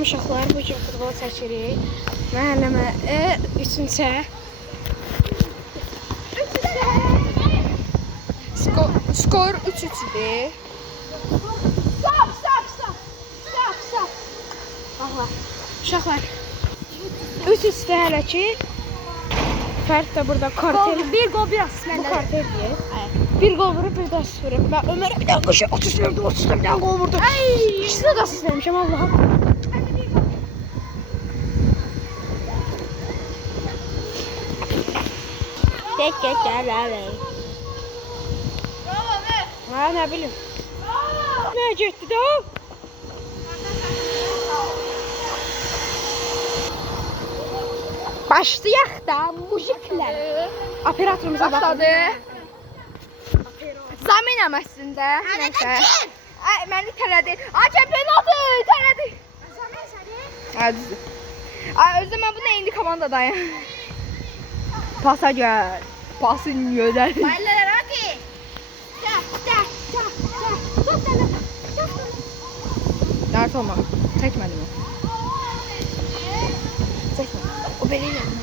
Uşaqlar, bu gün futbol çəkirik. Məhəlləmə 3-cə. Skor 3-3-dir. Stop. Baxla. Uşaqlar 3-3-də hələ ki. Fərid də burada kartel. Bir gol bir asist Bu məndə. karteldir. Bir gol vurub, bir də asist vurub. Ben Ömer'e bir dakika 34'de 30'da bir tane gol vurdum. İkisine de asist vermişim Allah'ım. Gel. Ha ne bileyim. Ne gitti de o? Başlayaq da muziklər. Operatorumuza Başladı. Zamin əməsində. Neyse. Məni tələdi. Hakem penaltı tələdi. Hadi. Özde ben bunu indi komandadayım. Pasa gel. Pasın gönder. Baylar hadi. Dert olma. Çekmedim o. Çekme. O benim yanım.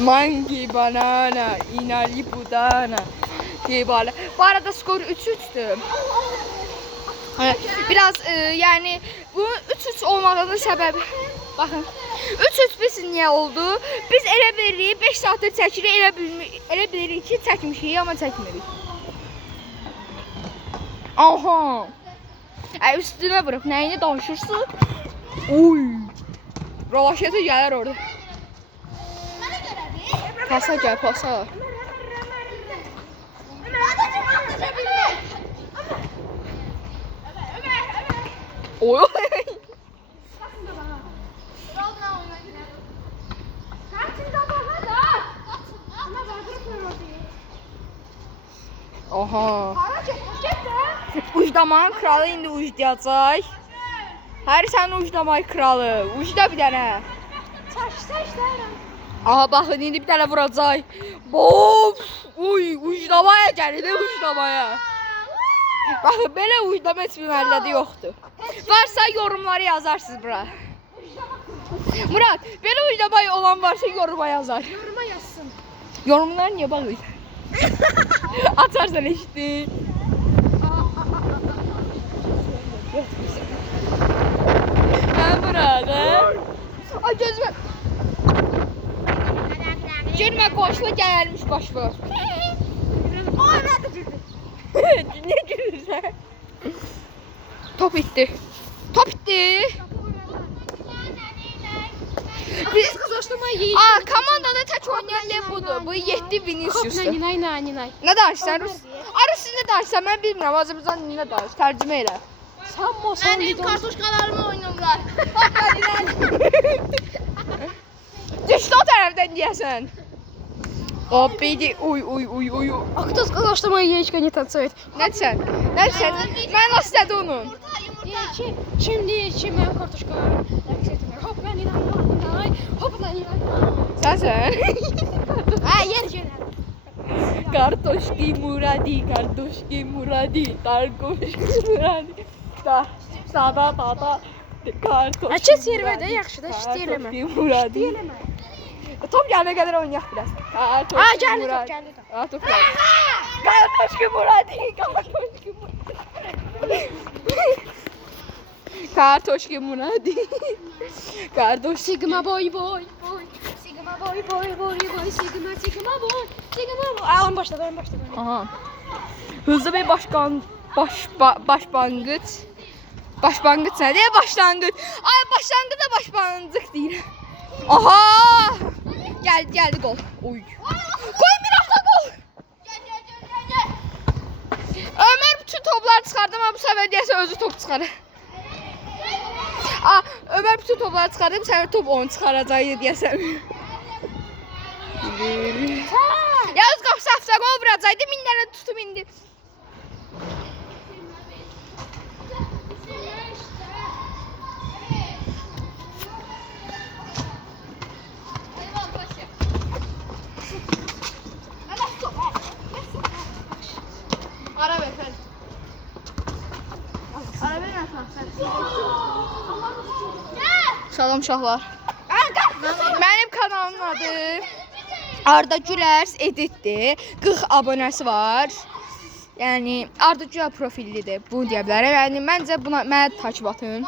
Mangi banana, inali budana. Kebala. Bu arada skor 3-3'tü. Biraz yani bu 3-3 olmağının səbəbi baxın. 3-3 biz niyə oldu? Biz elə bilirik 5 saatdır çəkirik, elə bilirik ki, çəkmişik, amma çəkmirik. Aha. Üstünə vurub, nəyini danışırsın? Oy. Ravaşete gəlir orada. Pasa gəl, pasa. Oy. Aha. Ucdamanın kralı indi ucdayacaq. Hər sənin ucdamay kralı. Ucda bir dənə. Aha baxın indi bir dənə vuracaq. Bof! Uy, ucdamaya gəlir, ucdamaya. Baxın belə ucdama heç bir məhəllədə yoxdur. Varsa yorumları yazarsınız bura. Murat, belə ucdamay olan varsa yoruma yazar. Yoruma yazsın. Yorumlar niyə bağlı? Atarsan eşitdi. Ha Murat, ha? Ay gözümə. Görmə qoşla gəlmiş başlar. Oy ben de girdim. Ne gülürsən? Top itdi. Top itdi. Biz kızıştırma yiyin. Komandada tək oynayan dev budur. Bu 7 Vinicius'dur. Ninay. Nə danışsan Rus? Rus nə danışsan mən bilmirəm. Azərbaycan nə danış? Tərcümə elə. Sen Mənim kartuşkalarımı oynamlar. Düşdü o tərəfdən deyəsən. Hoppidi. Uy. А кто сказал, что моя яичко не танцует? Nəsən? Mən nasıl istədi onun? Чем моя картошка? Хоп, Ninay. Хоп, Ninay. Sənsən? Yer. Kartoşki Muradi. Kartoşki Muradi. Da. Kartoşki. Açız yerime de yaxşıdır, işti eləmə. Kartoşki Muradi. Top gələnə qədər oynayaq biraz. Gəldi top, gəldi top. Top gəldi. Kartoşki Muradi. Kartoşki Muradi. Kartoşki. Sigma boy. Sigma boy. Sigma boy. En başladı. Aha. Hızlı bir başlangıç. Başlangıç nədir? Başlanğıc. Ay başlanğıca başlanğıc deyir. Aha! Geldi gol. Oy. Koy bir hafta gol. Gel. Ömer bütün topları çıxardı ama bu sefer deyəsə özü top çıxarır. Ömer bütün topları çıxardı, bu sefer top onu çıxaracaq deyəsən. Yalnız qapısı hafta gol vuracaqdı, minlərlə tutum indi. Ara ver. Salam uşaqlar. Mənim kanalımın adı Arda Gülərs Editdir. 40 abunəsi var. Yəni Arda Gülər profillidir. Bunu deyə bilərəm. Yəni məncə buna mənə takib atın.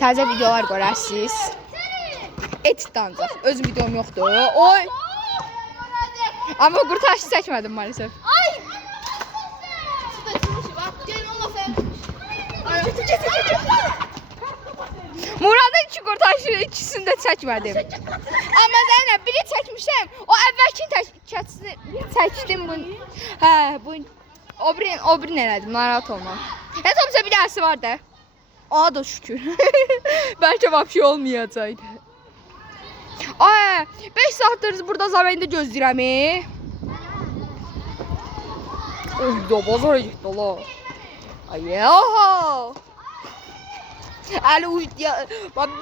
Təzə videolar görərsiniz. Edit ancaq. Öz videom yoxdur. Oy. Amma qurtarışı çəkmədim maalesef. Ay! Muradın iki qurtarışı ikisini də çəkmədim. Amma Zeynəb biri çəkmişəm. O əvvəlki çəkdim bunu. Hə, bu o birini elədim. Narahat olma. Heç olmasa bir dərsi var da. Ona da şükür. Bəlkə vəbşi olmayacaqdı. Ay, 5 saatdir burada zamanda gözləyirəm. Oy, da bazara getdi Allah. Ay, oho. Əli ucda,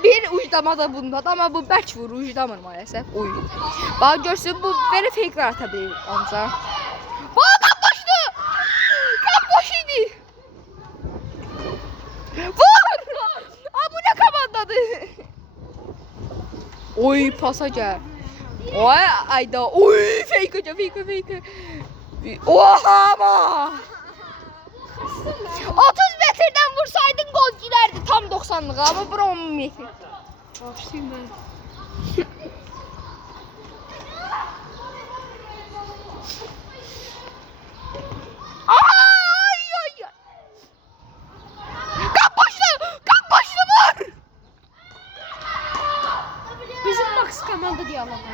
bir ucdama da bundadır, amma bu bərk vurur, ucdamır maalesef. Oy. Bax görsün, bu belə fake'lar ata bilir ancaq. Bax, qap başdı! Qap boş idi! Vur! Aa, bu nə komandadır? Oy, pasa gəl. Oy, ayda, oy, fake. Oha, bax! 30 metreden vursaydın gol girerdi tam 90'lığa ama bura 10 metre. Başlayayım ben. Ay. Kap başlı vur. Bizim Max komanda diyalogu.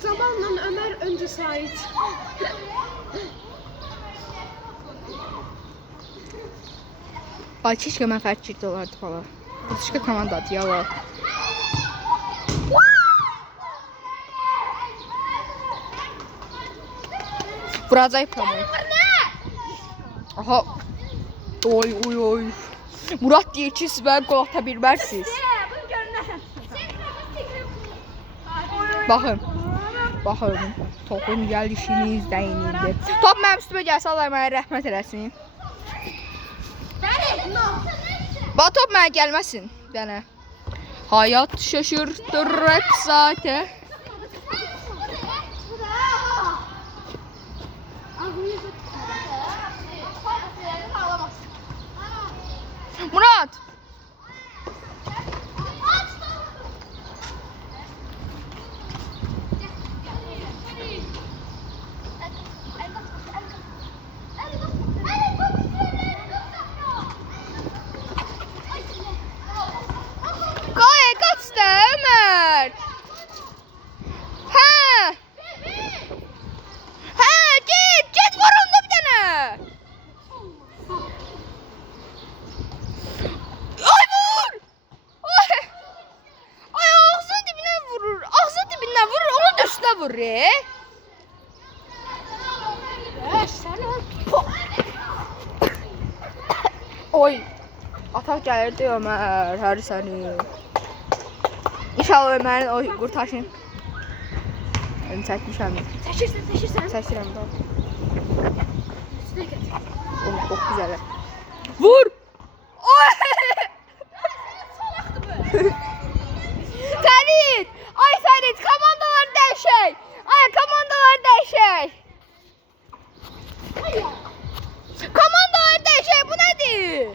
Zamanla Ömer önce Sait. Ay keşke mən fərq girdi olardı falan. Başqa komanda adı ya var. Vuracaq promo. Aha. Oy. Murat deyir ki, siz mənim qol ata bilmərsiniz. Baxın. Topun gəlişini izləyin indi. Top mənim üstümə gəlsə Allah mənə rəhmət eləsin. Bax top mənə gəlməsin. Dənə. Hayat şaşırtır hep zaten. Murat. Kaçtı Ömer. Git vur onda bir tane. Ay vur. Ay ağzının dibinden vurur. Onu da üstüne vurur. Oy. Atak gəlirdi Ömer. Hər səni. İnşallah Ömer'in o qurtaşın. Onu çəkmişəm. Seçirsən. Çəkirəm da. Üstüne geç. Oğlum çok güzel. Vur! Oy! Ferit! Ay Ferit, komandalar değişik. Komandalar değişik. Bu nedir?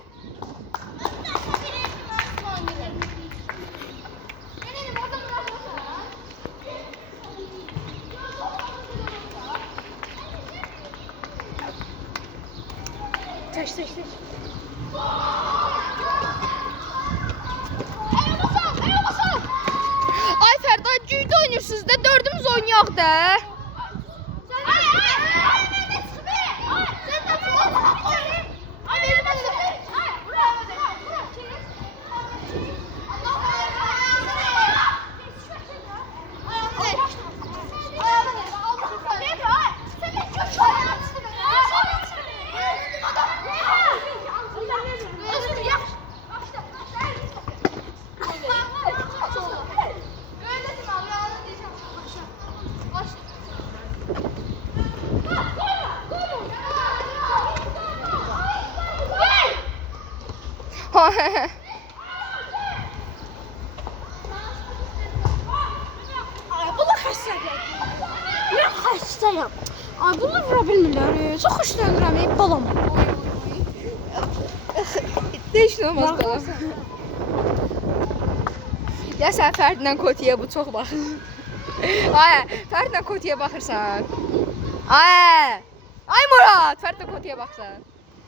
Seç. Ay Ferda, cüydə oynuyorsunuz da, dördümüz oynayaq da. Ay bunlar xəstədir. Mən xəstəyəm. Ay bunlar vura bilmirlər. Çox xoşlanıram balam. Heç nə olmaz bala. Ya sən Fərdlə Kotiyə bu çox baxır. Ay, Fərdlə Kotiyə baxırsan. Ay. Ay Murad, Fərdlə Kotiyə baxsan.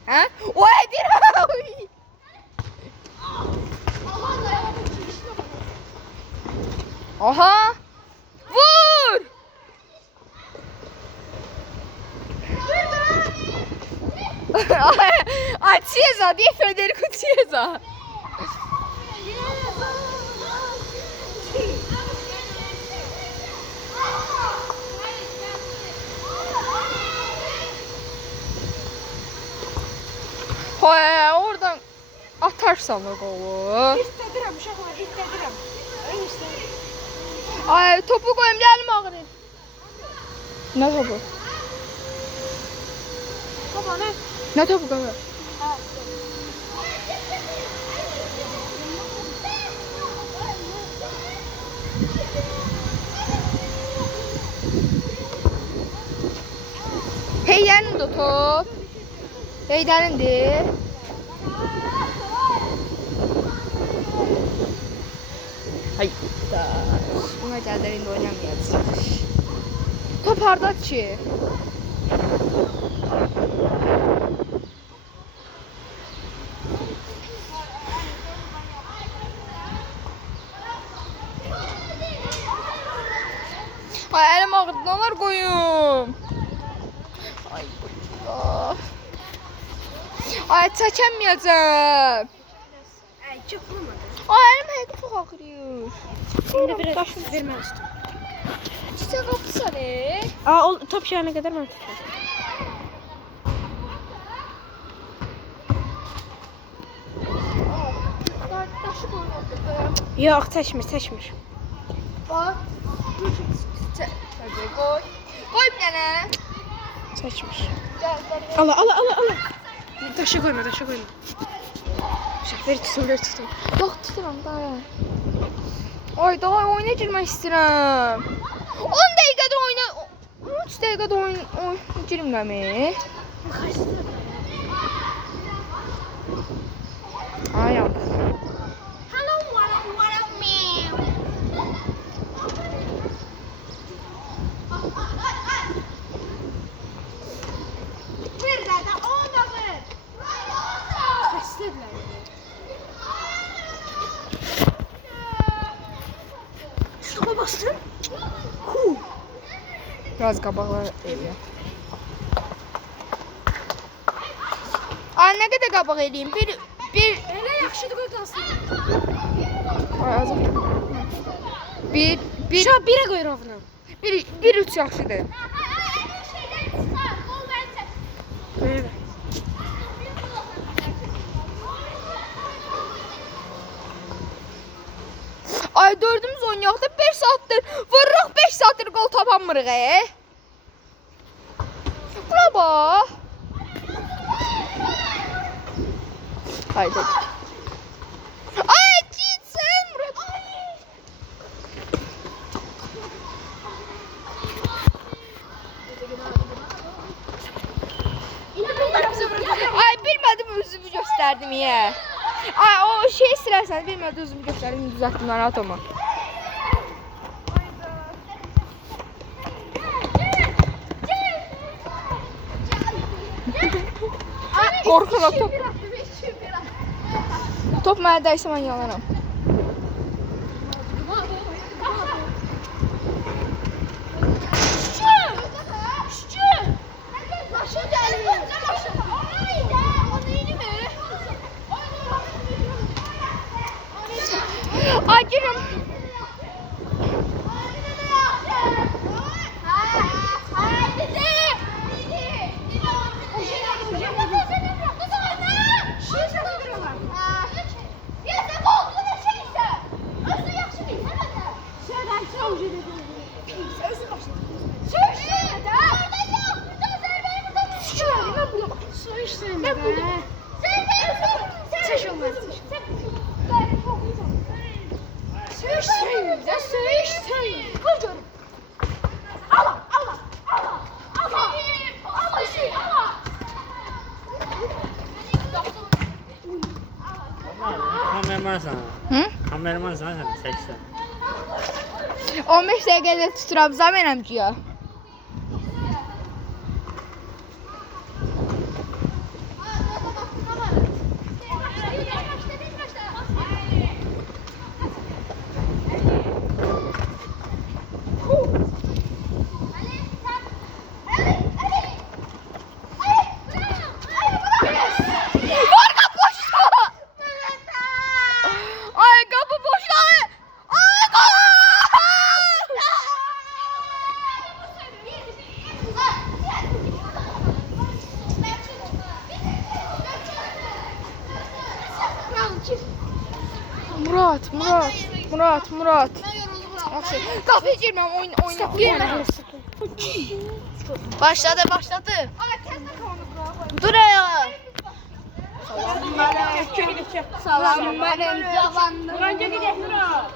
Hə? Oy, deyirəm. Aha. Vur. Ay, Chiesa, diye Federico Chiesa. Hay, oradan atarsan o qolu. Hiddədirəm uşaqlar, hiddədirəm. Ay, topu qoyum, gəlim ağrı. Nə topu? Baba nə? Nə topu qoyum? Heydərin də top. Heydərindir. Hayda. Buna gəldir, indi oynamayacaq. Top hardadır ki? Ay, əlim ağrıdı, nə olar qoyum? Ay, ay, çəkəməyəcəm. Ay, çox olmadı. Ay, əlim həqiqi çox ağrıyır. İndi biraz vermək istəyirəm. Çiçək qapı səni. Aa, o top yerine kadar ben tutacağım. Daşı qoymadı. Yok, seçmir. Bax. Qoy. Qoy bir dənə. Seçmir. Gəl, gəl. Ala. Taşı koyma. Ver tutun. Yox, tuturam da. Ay, daha oyuna girmək istəyirəm. 10 dəqiqədə oyna. 3 dəqiqədə oyun girmirəmi? Ay, am. Hello, what up, meow. Bir daha 10 dakika. Kaçtılar. Şuna bastın. Cool. Biraz qabaqlar eləyəm. Ay, nə qədər qabaq eləyim? Bir Elə yaxşıdır qoy qalsın. Ay, azım. Bir Şuna bire koy Ravna. bir 3 yaxşıdır. Böyle. Ay, dördümüz oynayaq da 5 saatdir. Vururuq 5 saatdir gol tapanmırıq. Buna bax. Haydi. Ay, gitsin Murat. Ay, bilmədim özümü göstərdim ya. Ay, o şey silərsən, bilmədim özümü göstərdim, düzəltdim, narahat olma. Qorxuram, top mənə dəysə mən yalaram. Ay, girin. Sen bize söyleyin. Koy canım. Allah. Kameraman sana. Hı? Kameraman sana 80. 15 dəqiqədə tuturam zəminəm ki ya. Ay kapı boşta. Ay gol! Murat. Kapıyı girmem oyna. Başladı. Dur ya. Salam benim cavanım. Önce gidelim Murat.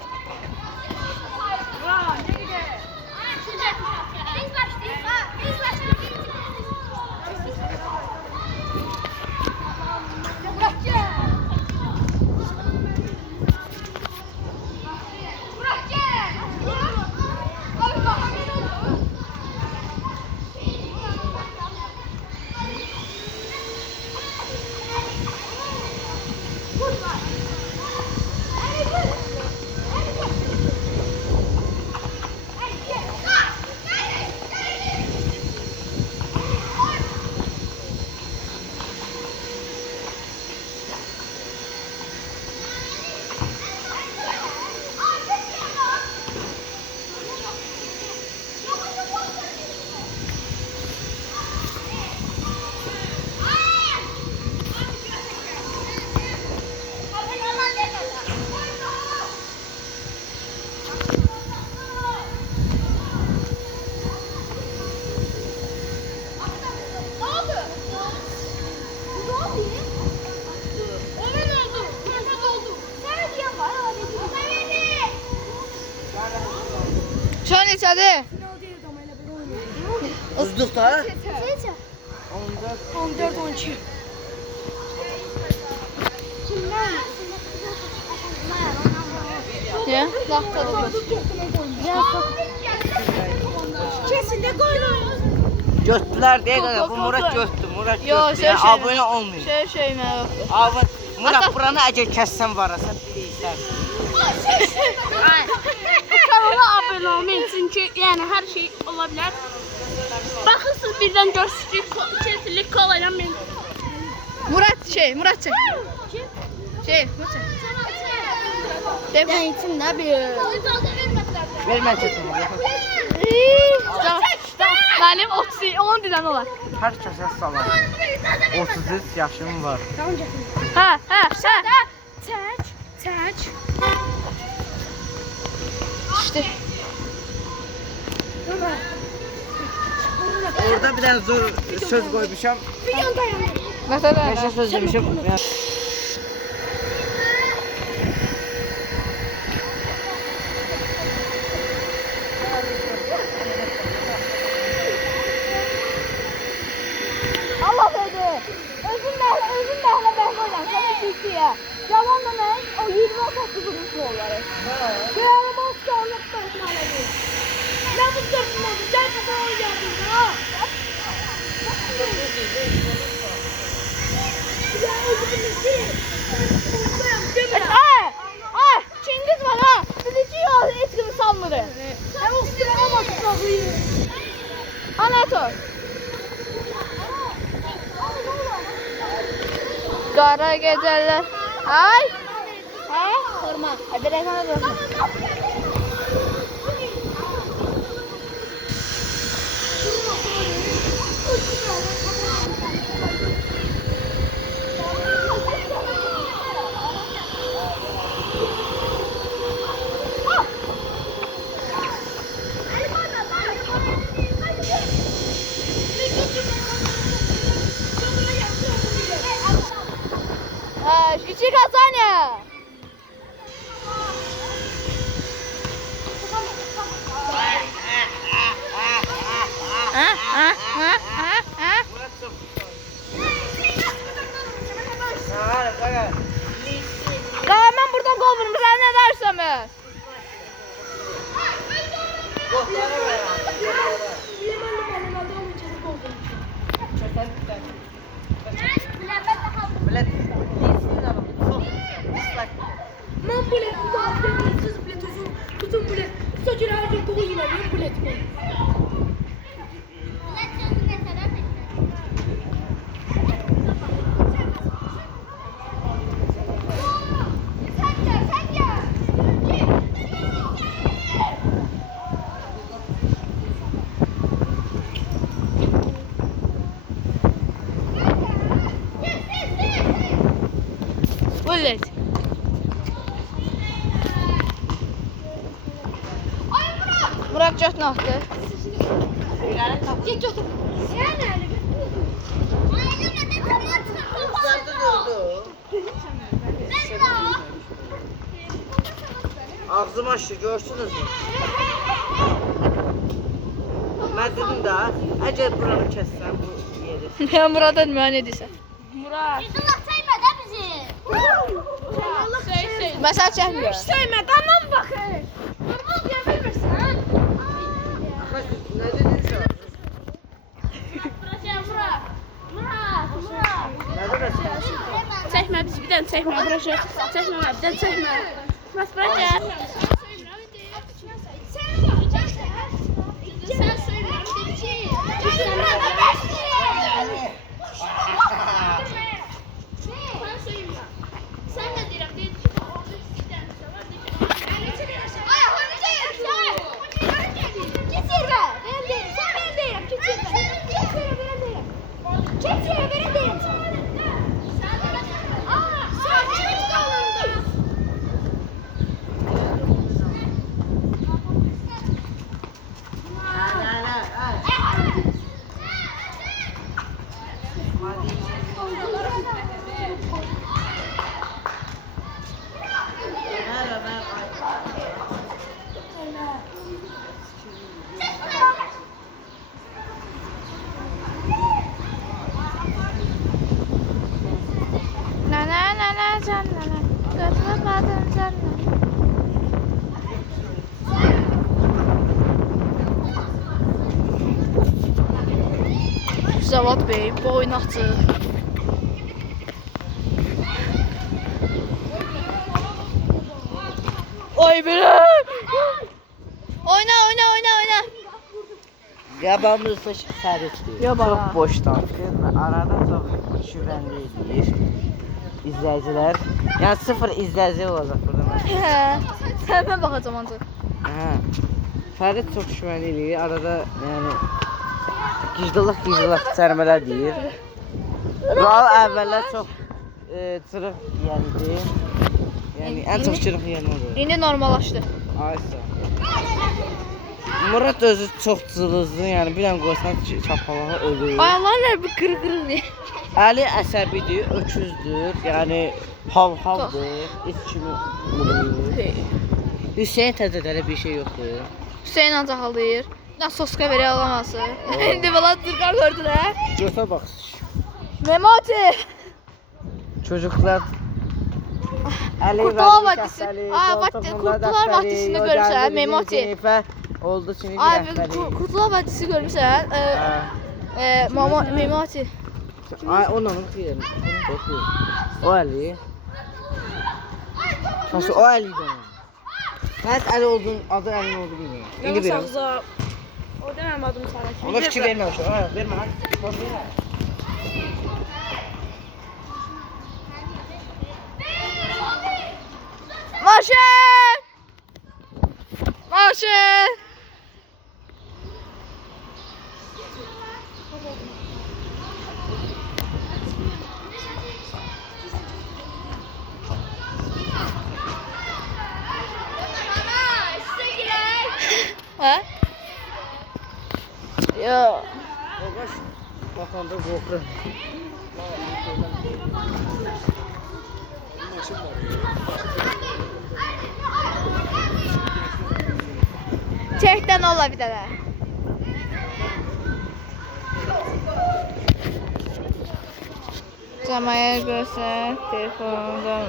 Şu an içədi. Uzduk da. 14-12. Ne? Vaxtadır. Kesin de koyun. Götdüler diye kadar. Bu Yok, Murat yok. götdü. Murat Yo, götdü. şey, Yani şey. abone olmuyor. Şey mənə yoxdur. Abone. Murat buranı əgər kəssən varasa bir istərsin. Kanala abone olmayın çünkü yani her şey olabilir. Bakın siz birden görsünüz kesinlik kolayla benim. Murat çək. Murat çək. Ben için ne bir. Vermə kəsin. Mənim 10 dilən olar. Hər kəsə salam. 33 yaşım var. Hə. Çək. İşte. Orada bir dənə zor söz qoymuşam. Məsələn. Nəşə söz demişim. Allah dedi. Özün məhlə bəhmələm. Sənə bilsiyə. Yalanla mən o 20-30 qurmuş olar. Görəlim o sonluq bəhmələ. Ne bu sırtın oldu? Gel kasa oynayalım ha. Ay, Çingiz var ha. Bizi yol etkini salmırı. Ben o sırama bakıyorum. Anator. Qara gecələr. Ay. Hə? Xırma. Hadi rəqana dur. İçi kazanya. Bullet. Murat göt nə atdı? Git otur. Sen nerede? Ağzım açtı, görsünüz mü? Ben dedim daha, acaba buranı kessen bu yeri. Ya Murat'a nə edirsən? Murat. Mən sənə çəkmirəm. Söyleme tamam bakın. Normal diye bilmirsən. Ne dedin sen? Ne dedin sen? Çekme bizi bir tane çekme. Bırak. Çekme bir tane çekme. Bas bırak ya. Sen söyle. Sen de direkt değil. Zavat Bey, bu oynatı. Ay benim. Oyna. Yabamızda sərifdir. Yaba. Çox boş danışır və arada çox şübhəli edir izləyicilər. Yəni sıfır izləyici olacaq burada. Hə, mən baxacam ancaq. Hə. Fərid çox şübhəli eləyir. Arada yəni gicdalıq cərmələr deyir. Ral əvvəllər çox çırıq yeyəndi. Yəni ən çox çırıq yeyən olur. İndi normallaşdı. Aysa. Murat özü çox cılızdır, yəni bir dənə qoysan çapalağı ölür. Ayaqlar bir qırıq-qırıq. Əli əsəbidir, öküzdür, yəni hav-havdır, it kimi vurur. Hüseyin təzədələ bir şey yoxdur. Hüseyin ancaq halıyır. Nə soska verə alaması. İndi bala dırqar gördün hə? Götə bax. Memati. Çocuklar Kurtlar Vadisi. Kurtlar Vadisi'ni görürsən, Memati. Oldu şimdi Abi Kurtlar Vadisi görmüsən? Memati. Ay onunla xeyir. O Ali. Nasıl o Ali'den? Kaç Ali olduğun adı Ali oldu bilmiyorum. İndi bir. O demem adım sana. Ona fikir verme o şey. Verme hadi. Boş ver. Maşın. Ha? Ya. Baş. Bakanda korku. Çekten ola bir tane. Camaya göster telefondan.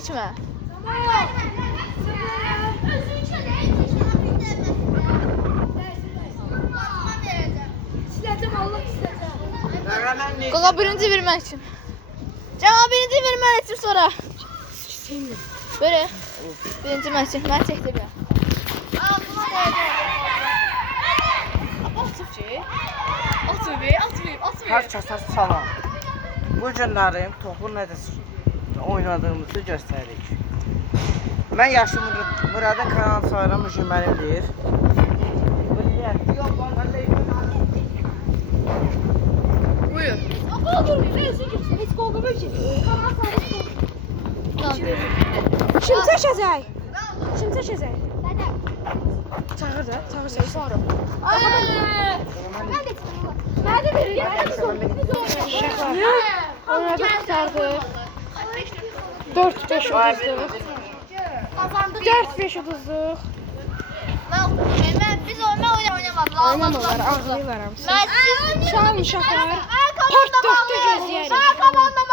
içmə. Qaqa birinci vermək üçün. Cəma birinci vermək üçün sonra. Böyle. Birinci mən çək, mən çəkdirəm. Hər kəsə salam. Bu günlərim topu necə oynadığımızı göstəririk. Mən yaşlı Muradın kanal sayıram, bu gün mənimdir. Buyur. Heç qovurmur ki. Tamam. Şimdi çəkəcək. Şimdi çəkəcək. Çağır da, çağır sonra. Nerede verir? Şaka. Ona da kurtardı. 4-5 uduzduq. 4-5 uduzduq. Biz oyna oynamadım. Oynamalar, ağlayırlar hamısı. Ben Şam uşaqlar. Part 4-də gözləyərik. komandam